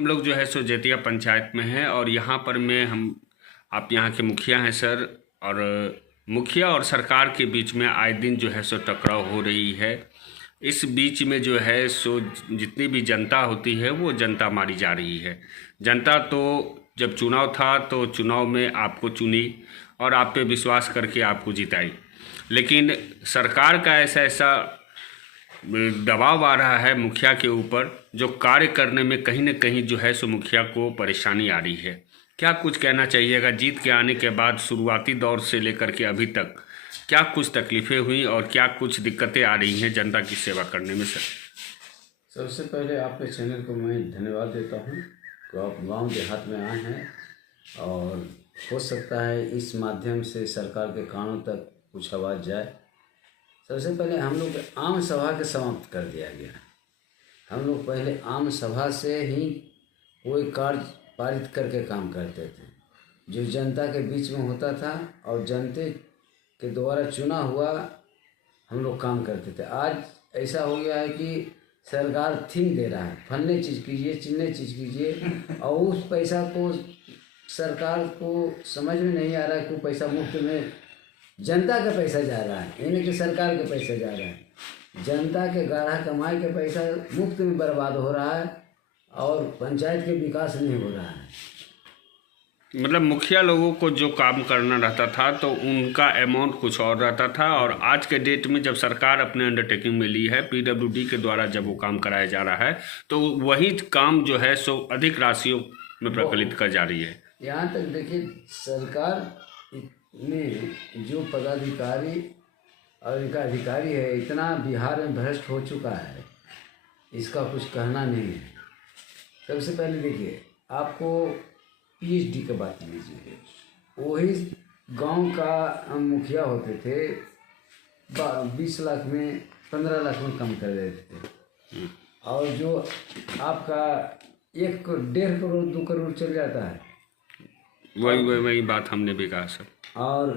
हम लोग जो है सो जेतिया पंचायत में हैं और यहाँ पर आप यहाँ के मुखिया हैं सर। और मुखिया और सरकार के बीच में आए दिन जो है सो टकराव हो रही है। इस बीच में जो है सो जितनी भी जनता होती है वो जनता मारी जा रही है। जनता तो जब चुनाव था तो चुनाव में आपको चुनी और आप पे विश्वास करके आपको जिताई, लेकिन सरकार का ऐसा दबाव आ रहा है मुखिया के ऊपर, जो कार्य करने में कहीं न कहीं जो है सो मुखिया को परेशानी आ रही है। क्या कुछ कहना चाहिएगा जीत के आने के बाद, शुरुआती दौर से लेकर के अभी तक क्या कुछ तकलीफ़ें हुई और क्या कुछ दिक्कतें आ रही हैं जनता की सेवा करने में सर? सबसे पहले आपके चैनल को मैं धन्यवाद देता हूँ कि आप गांव देहात में आए हैं और हो सकता है इस माध्यम से सरकार के कानों तक कुछ आवाज़ जाए। सबसे पहले हम लोग आम सभा के समाप्त कर दिया गया। हम लोग पहले आम सभा से ही कोई कार्य पारित करके काम करते थे, जो जनता के बीच में होता था और जनता के द्वारा चुना हुआ हम लोग काम करते थे। आज ऐसा हो गया है कि सरकार थीम दे रहा है, फलने चीज़ कीजिए, चिन्ने चीज़ कीजिए, और उस पैसा को सरकार को समझ में नहीं आ रहा है कि पैसा मुफ्त में जनता का पैसा जा रहा है, यानी कि सरकार के पैसा जा रहा है। जनता के गाढ़ा कमाई के पैसा मुफ्त में बर्बाद हो रहा है और पंचायत के विकास नहीं हो रहा है। मतलब मुखिया लोगों को जो काम करना रहता था तो उनका अमाउंट कुछ और रहता था, और आज के डेट में जब सरकार अपने अंडरटेकिंग में ली है, पीडब्ल्यूडी के द्वारा जब वो काम कराया जा रहा है तो वही काम जो है सो अधिक राशियों में प्रकलित कर जा रही है। यहाँ तक देखिए, सरकार में जो पदाधिकारी और इनका अधिकारी है, इतना बिहार में भ्रष्ट हो चुका है, इसका कुछ कहना नहीं है। सबसे पहले देखिए, आपको पीएचडी की बात लीजिए, वही गांव का मुखिया होते थे, 20 लाख में 15 लाख में कम कर देते थे, और जो आपका 1.5 करोड़ 2 करोड़ चल जाता है, वही बात हमने भी कहा सर। और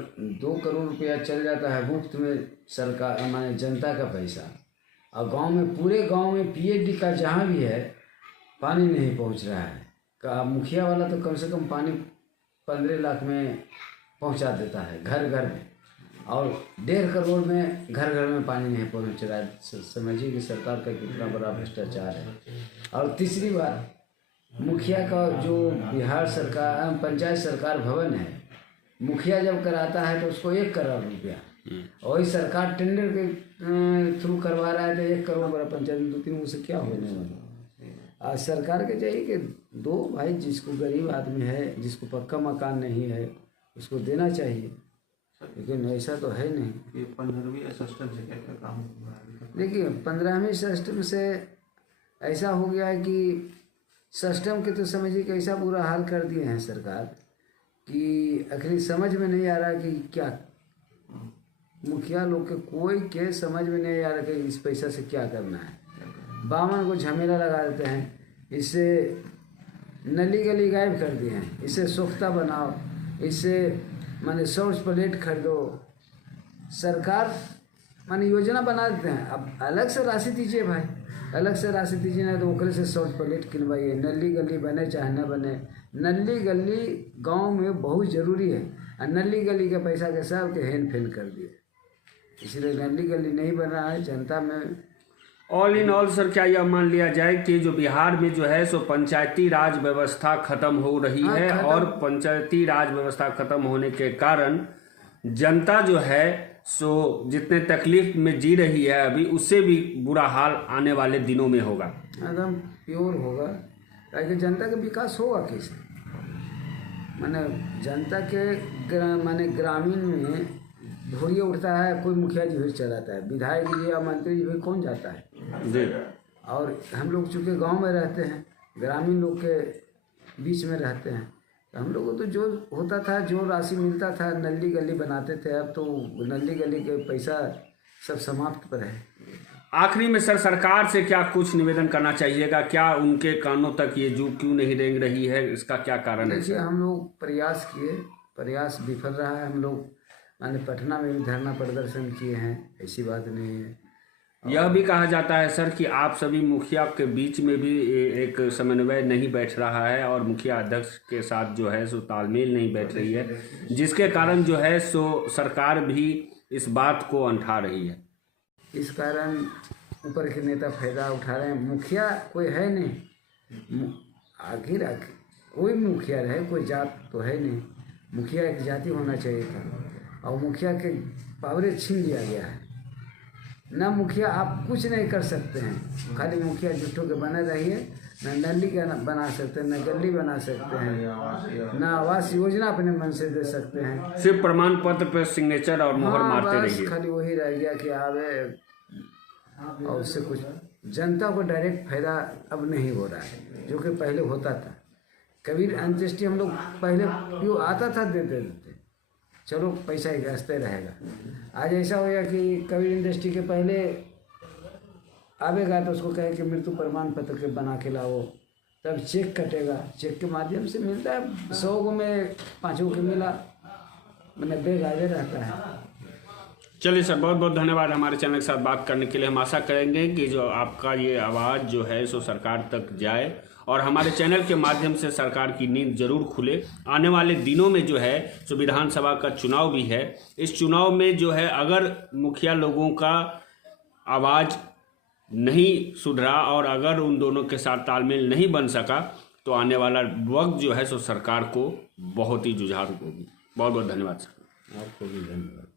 2 करोड़ रुपया चल जाता है मुफ्त में सरकार माने जनता का पैसा। और गांव में, पूरे गांव में पीएचडी का जहां भी है पानी नहीं पहुंच रहा है। का मुखिया वाला तो कम से कम पानी 15 लाख में पहुंचा देता है घर घर में, और 1.5 करोड़ में घर घर में पानी नहीं पहुंच रहा है। समझिए कि सरकार का कितना बड़ा भ्रष्टाचार है। और तीसरी बात, मुखिया का जो बिहार सरकार पंचायत सरकार भवन है, मुखिया जब कराता है तो उसको 1 करोड़ रुपया, वही सरकार टेंडर के थ्रू करवा रहा है तो 1 करोड़ बड़ा पंचायत में 2-3 उससे क्या होने वाला। आज सरकार के चाहिए कि दो भाई, जिसको गरीब आदमी है, जिसको पक्का मकान नहीं है, उसको देना चाहिए, लेकिन ऐसा तो है नहीं। ये 15वीं सिस्टम से क्या क्या काम हो रहा है? देखिए, 15वीं सिस्टम से ऐसा हो गया है कि सिस्टम के तो समझिए कि ऐसा बुरा हाल कर दिए हैं सरकार कि आखिर समझ में नहीं आ रहा कि क्या, मुखिया लोग के कोई के समझ में नहीं आ रहा कि इस पैसा से क्या करना है। बावन को झमेला लगा देते हैं, इससे नली गली गायब कर दिए हैं, इससे सोख्ता बनाओ, इससे माने सौर प्लेट खरीदो। सरकार माने योजना बना देते हैं, अब अलग से राशि दीजिए भाई, अलग से राशि दीजिए, ना तो ओकरे से सौर प्लेट किनवाइए। नली गली बने चाहे न बने, नली गली गांव में बहुत ज़रूरी है, और नली गली के पैसा के सब के हेन फेन कर दिए, इसलिए नली गली नहीं बन रहा है जनता में। ऑल इन ऑल सर, क्या यह मान लिया जाए कि जो बिहार में जो है सो पंचायती राज व्यवस्था खत्म हो रही है, और पंचायती राज व्यवस्था खत्म होने के कारण जनता जो है सो जितने तकलीफ में जी रही है अभी, उससे भी बुरा हाल आने वाले दिनों में होगा। एकदम प्योर होगा, ताकि जनता का विकास होगा कैसे। माने जनता के माने ग्रामीण में भोरिए उठता है, कोई मुखिया जी भी चलाता है, विधायक जी या मंत्री जी भी कौन जाता है जी। और हम लोग चूँकि गांव में रहते हैं, ग्रामीण लोग के बीच में रहते हैं, तो हम लोग को तो जो होता था, जो राशि मिलता था, नली गली बनाते थे। अब तो नली गली के पैसा सब समाप्त पर है। आखिरी में सर, सरकार से क्या कुछ निवेदन करना चाहिएगा? क्या उनके कानों तक ये जू क्यों नहीं रेंग रही है? इसका क्या कारण है? देखिए, हम लोग प्रयास किए, प्रयास विफल रहा है। हम लोग माने पटना में भी धरना प्रदर्शन किए हैं, ऐसी बात नहीं है। यह भी कहा जाता है सर कि आप सभी मुखिया के बीच में भी एक समन्वय नहीं बैठ रहा है और मुखिया अध्यक्ष के साथ जो है सो तालमेल नहीं बैठ रही है, जिसके कारण जो है सो सरकार भी इस बात को अंठा रही है। इस कारण ऊपर के नेता फायदा उठा रहे हैं। मुखिया कोई है नहीं, आखिर कोई मुखिया रहे, कोई जात तो है नहीं। मुखिया एक जाति होना चाहिए था और मुखिया के पावरें छीन लिया गया है। ना मुखिया आप कुछ नहीं कर सकते हैं, खाली मुखिया जुटों के बने रहिए। न नली का बना सकते हैं, न गली बना सकते हैं, न आवास योजना अपने मन से दे सकते हैं। सिर्फ प्रमाण पत्र पे सिग्नेचर और मोहर मारते रहिए। खाली वही रह गया कि आवे, और उससे कुछ जनता को डायरेक्ट फायदा अब नहीं हो रहा है, जो कि पहले होता था। कबीर अंत्येष्टि हम लोग पहले जो आता था देते देते, चलो पैसा ही गसते रहेगा। आज ऐसा हो गया कि कबीर इंडस्ट्री के पहले आवेगा तो उसको कहे कि मृत्यु प्रमाण पत्र के बना के लाओ, तब चेक कटेगा, चेक के माध्यम से मिलता है। 100 गो में 5 गो के मिला, 90 आगे रहता है। चलिए सर, बहुत बहुत धन्यवाद हमारे चैनल के साथ बात करने के लिए। हम आशा करेंगे कि जो आपका ये आवाज़ जो है सो सरकार तक जाए और हमारे चैनल के माध्यम से सरकार की नींद जरूर खुले। आने वाले दिनों में जो है सो विधानसभा का चुनाव भी है। इस चुनाव में जो है अगर मुखिया लोगों का आवाज़ नहीं सुधरा और अगर उन दोनों के साथ तालमेल नहीं बन सका तो आने वाला वक्त जो है सो सरकार को बहुत ही जुझारू होगी। बहुत बहुत धन्यवाद सर। आपको भी धन्यवाद।